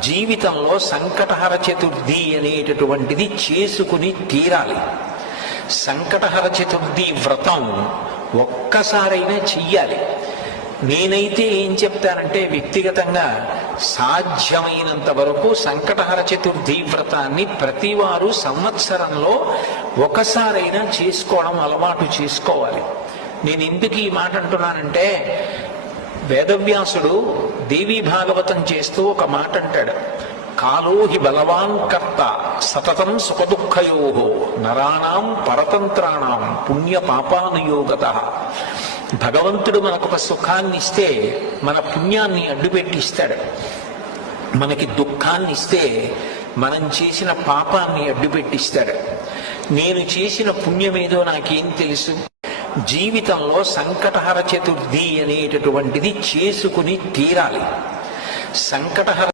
జీవితంలో సంకటహర చతుర్థి అనేటటువంటిది చేసుకుని తీరాలి. సంకటహర చతుర్థి వ్రతం ఒక్కసారైనా చెయ్యాలి. నేనైతే ఏం చెప్తానంటే వ్యక్తిగతంగా సాధ్యమైనంత వరకు సంకటహర చతుర్థి వ్రతాన్ని ప్రతివారు సంవత్సరంలో ఒకసారైనా చేసుకోవడం అలవాటు చేసుకోవాలి. నేను ఎందుకు ఈ మాట అంటున్నానంటే వేదవ్యాసుడు దేవీ భాగవతం చేస్తూ ఒక మాట అంటాడు కాలో హి బలవాన్ కర్త సతతం సుఖదుఃఖయో నరాణం పరతంత్రాణం పుణ్య పాపానుయోగత భగవంతుడు మనకు ఒక సుఖాన్ని ఇస్తే మన పుణ్యాన్ని అడ్డుపెట్టిస్తాడు మనకి దుఃఖాన్ని ఇస్తే మనం చేసిన పాపాన్ని అడ్డుపెట్టిస్తాడు నేను చేసిన పుణ్యమేదో నాకేం తెలుసు? జీవితంలో సంకటహర చతుర్థి అనేటటువంటిది చేసుకుని తీరాలి. సంకటహర